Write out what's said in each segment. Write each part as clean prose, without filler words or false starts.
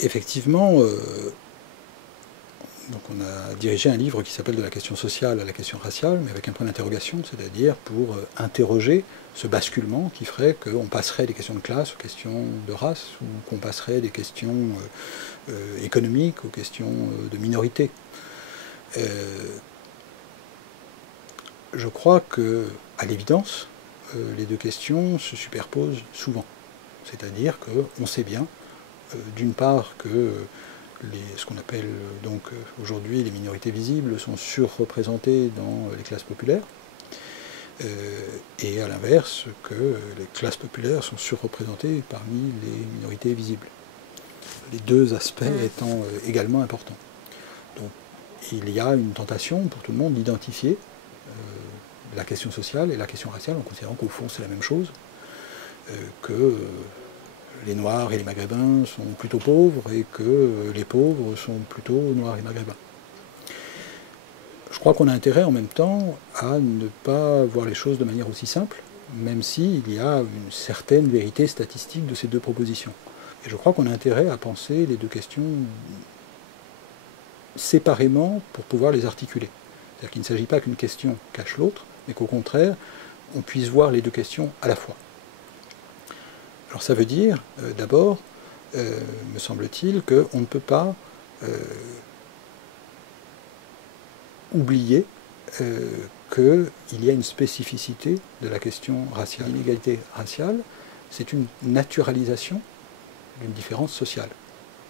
Effectivement, donc on a dirigé un livre qui s'appelle « De la question sociale à la question raciale », mais avec un point d'interrogation, c'est-à-dire pour interroger ce basculement qui ferait qu'on passerait des questions de classe aux questions de race, ou qu'on passerait des questions économiques aux questions de minorité. Je crois qu'à l'évidence, les deux questions se superposent souvent. C'est-à-dire qu'on sait bien, d'une part, que ce qu'on appelle donc aujourd'hui les minorités visibles sont surreprésentées dans les classes populaires, et à l'inverse, que les classes populaires sont surreprésentées parmi les minorités visibles. Les deux aspects étant également importants. Donc il y a une tentation pour tout le monde d'identifier la question sociale et la question raciale en considérant qu'au fond c'est la même chose, que les Noirs et les Maghrébins sont plutôt pauvres et que les pauvres sont plutôt Noirs et Maghrébins. Je crois qu'on a intérêt en même temps à ne pas voir les choses de manière aussi simple, même s'il y a une certaine vérité statistique de ces deux propositions. Et je crois qu'on a intérêt à penser les deux questions séparément pour pouvoir les articuler. C'est-à-dire qu'il ne s'agit pas qu'une question cache l'autre, mais qu'au contraire, on puisse voir les deux questions à la fois. Alors ça veut dire, d'abord, me semble-t-il, qu'on ne peut pas oublier qu'il y a une spécificité de la question raciale. L'inégalité raciale, c'est une naturalisation d'une différence sociale.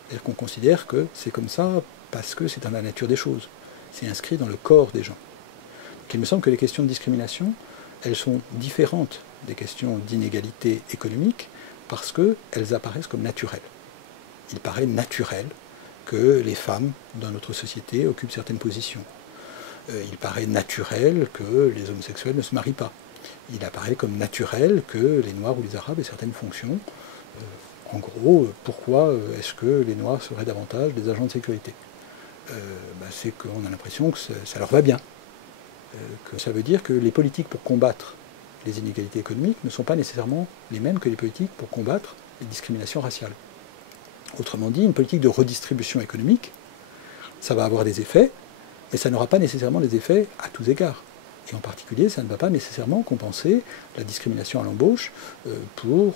C'est-à-dire qu'on considère que c'est comme ça parce que c'est dans la nature des choses. C'est inscrit dans le corps des gens. Donc il me semble que les questions de discrimination, elles sont différentes des questions d'inégalité économique parce qu'elles apparaissent comme naturelles. Il paraît naturel que les femmes dans notre société occupent certaines positions. Il paraît naturel que les homosexuels ne se marient pas. Il apparaît comme naturel que les Noirs ou les Arabes aient certaines fonctions. En gros, pourquoi est-ce que les Noirs seraient davantage des agents de sécurité? C'est qu'on a l'impression que ça leur va bien. Que ça veut dire que les politiques pour combattre les inégalités économiques ne sont pas nécessairement les mêmes que les politiques pour combattre les discriminations raciales. Autrement dit, une politique de redistribution économique, ça va avoir des effets, mais ça n'aura pas nécessairement des effets à tous égards. Et en particulier, ça ne va pas nécessairement compenser la discrimination à l'embauche pour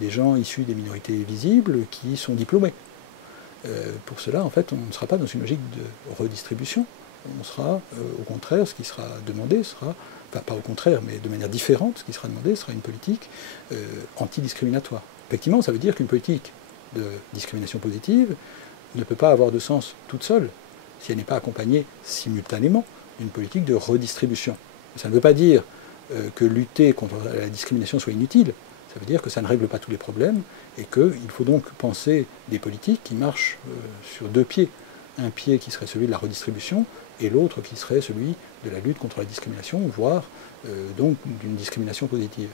des gens issus des minorités visibles qui sont diplômés. Pour cela, en fait, on ne sera pas dans une logique de redistribution. On sera, au contraire, ce qui sera demandé sera, enfin pas au contraire, mais de manière différente, ce qui sera demandé sera une politique antidiscriminatoire. Effectivement, ça veut dire qu'une politique de discrimination positive ne peut pas avoir de sens toute seule si elle n'est pas accompagnée simultanément d'une politique de redistribution. Ça ne veut pas dire que lutter contre la discrimination soit inutile, ça veut dire que ça ne règle pas tous les problèmes et qu'il faut donc penser des politiques qui marchent sur deux pieds. Un pied qui serait celui de la redistribution et l'autre qui serait celui de la lutte contre la discrimination, voire donc d'une discrimination positive.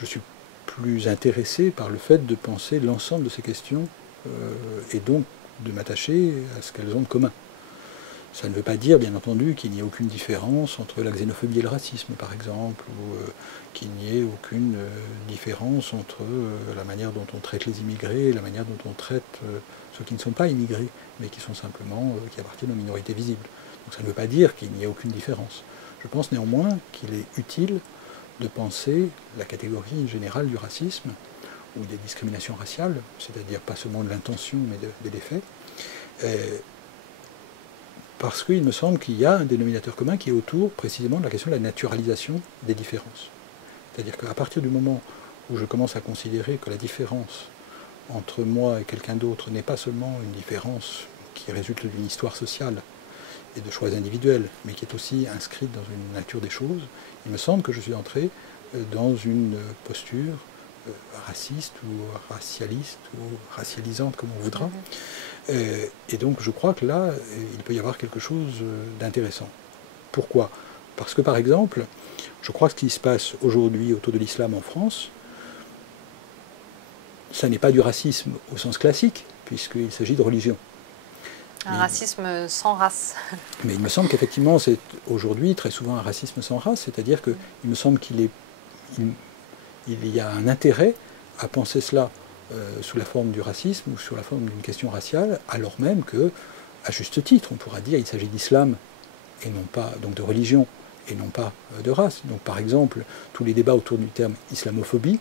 Je suis plus intéressé par le fait de penser l'ensemble de ces questions et donc de m'attacher à ce qu'elles ont de commun. Ça ne veut pas dire, bien entendu, qu'il n'y ait aucune différence entre la xénophobie et le racisme, par exemple, ou qu'il n'y ait aucune différence entre la manière dont on traite les immigrés et la manière dont on traite ceux qui ne sont pas immigrés, mais qui sont simplement, qui appartiennent aux minorités visibles. Donc ça ne veut pas dire qu'il n'y ait aucune différence. Je pense néanmoins qu'il est utile de penser la catégorie générale du racisme, ou des discriminations raciales, c'est-à-dire pas seulement de l'intention, mais de l'effet, parce qu'il me semble qu'il y a un dénominateur commun qui est autour précisément de la question de la naturalisation des différences. C'est-à-dire qu'à partir du moment où je commence à considérer que la différence entre moi et quelqu'un d'autre n'est pas seulement une différence qui résulte d'une histoire sociale et de choix individuels, mais qui est aussi inscrite dans une nature des choses, il me semble que je suis entré dans une posture raciste ou racialiste ou racialisante, comme on voudra. Et donc je crois que là, il peut y avoir quelque chose d'intéressant. Pourquoi? Parce que par exemple, je crois que ce qui se passe aujourd'hui autour de l'islam en France, ça n'est pas du racisme au sens classique, puisqu'il s'agit de religion. Un racisme sans race. Mais il me semble qu'effectivement, c'est aujourd'hui très souvent un racisme sans race, c'est-à-dire qu'il me semble il y a un intérêt à penser cela sous la forme du racisme ou sous la forme d'une question raciale, alors même que, à juste titre, on pourra dire qu'il s'agit d'islam et non pas, donc de religion, et non pas de race. Donc par exemple, tous les débats autour du terme islamophobie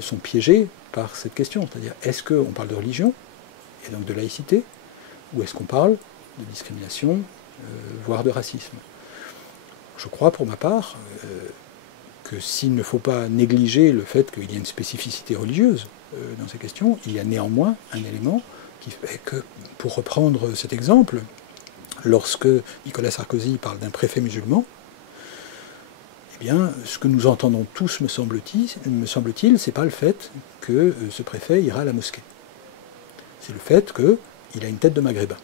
sont piégés par cette question, c'est-à-dire est-ce qu'on parle de religion et donc de laïcité, ou est-ce qu'on parle de discrimination, voire de racisme? Je crois pour ma part que s'il ne faut pas négliger le fait qu'il y a une spécificité religieuse dans ces questions, il y a néanmoins un élément qui fait que, pour reprendre cet exemple, lorsque Nicolas Sarkozy parle d'un préfet musulman, eh bien, ce que nous entendons tous, me semble-t-il, c'est pas le fait que ce préfet ira à la mosquée. C'est le fait qu'il a une tête de maghrébin.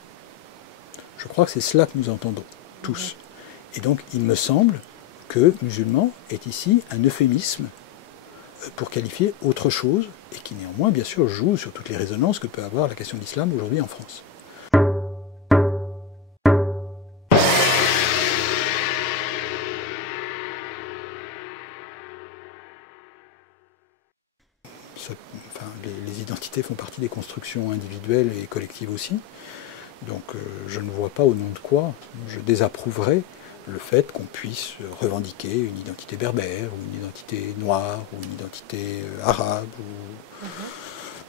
Je crois que c'est cela que nous entendons, tous. Et donc, il me semble que musulman est ici un euphémisme pour qualifier autre chose, et qui néanmoins, bien sûr, joue sur toutes les résonances que peut avoir la question de l'islam aujourd'hui en France. Les identités font partie des constructions individuelles et collectives aussi. Donc je ne vois pas au nom de quoi je désapprouverais le fait qu'on puisse revendiquer une identité berbère, ou une identité noire, ou une identité arabe, ou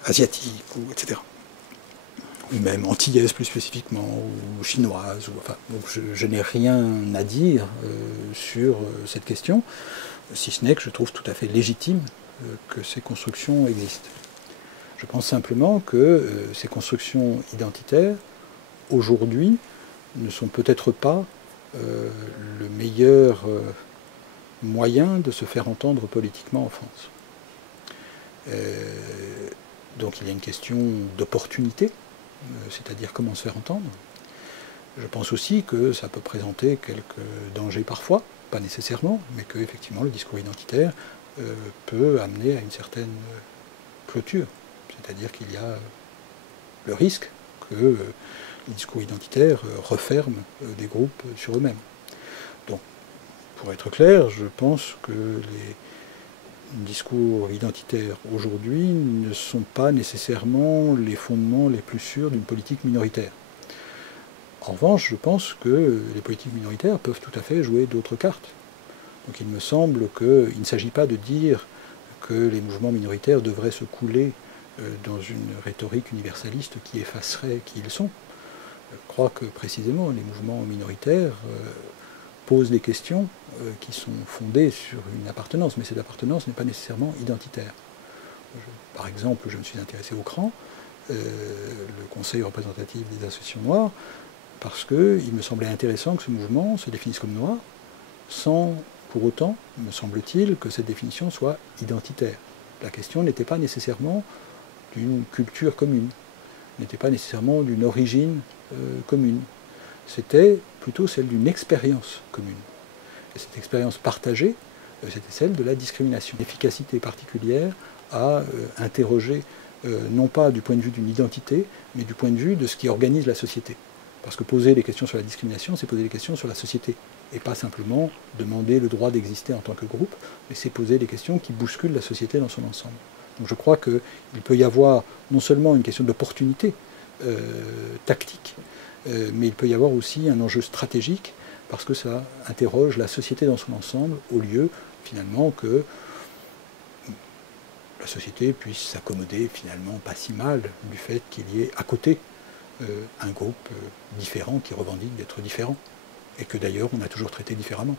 asiatique, ou etc. Ou même antillaise plus spécifiquement, ou chinoise. Enfin, donc je n'ai rien à dire sur cette question, si ce n'est que je trouve tout à fait légitime que ces constructions existent. Je pense simplement que ces constructions identitaires, aujourd'hui, ne sont peut-être pas le meilleur moyen de se faire entendre politiquement en France. Donc il y a une question d'opportunité, c'est-à-dire comment se faire entendre. Je pense aussi que ça peut présenter quelques dangers parfois, pas nécessairement, mais que effectivement le discours identitaire peut amener à une certaine clôture. C'est-à-dire qu'il y a le risque que les discours identitaires referment des groupes sur eux-mêmes. Donc, pour être clair, je pense que les discours identitaires aujourd'hui ne sont pas nécessairement les fondements les plus sûrs d'une politique minoritaire. En revanche, je pense que les politiques minoritaires peuvent tout à fait jouer d'autres cartes. Donc il me semble qu'il ne s'agit pas de dire que les mouvements minoritaires devraient se couler dans une rhétorique universaliste qui effacerait qui ils sont. Je crois que précisément les mouvements minoritaires posent des questions qui sont fondées sur une appartenance, mais cette appartenance n'est pas nécessairement identitaire. Par exemple, je me suis intéressé au CRAN, le Conseil représentatif des associations noires, parce qu'il me semblait intéressant que ce mouvement se définisse comme noir, sans pour autant, me semble-t-il, que cette définition soit identitaire. La question n'était pas nécessairement d'une culture commune, n'était pas nécessairement d'une origine commune. C'était plutôt celle d'une expérience commune. Et cette expérience partagée, c'était celle de la discrimination. Une efficacité particulière à interroger, non pas du point de vue d'une identité, mais du point de vue de ce qui organise la société. Parce que poser des questions sur la discrimination, c'est poser des questions sur la société. Et pas simplement demander le droit d'exister en tant que groupe, mais c'est poser des questions qui bousculent la société dans son ensemble. Donc je crois qu'il peut y avoir non seulement une question d'opportunité tactique, mais il peut y avoir aussi un enjeu stratégique, parce que ça interroge la société dans son ensemble, au lieu finalement que la société puisse s'accommoder finalement pas si mal du fait qu'il y ait à côté un groupe différent qui revendique d'être différent, et que d'ailleurs on a toujours traité différemment.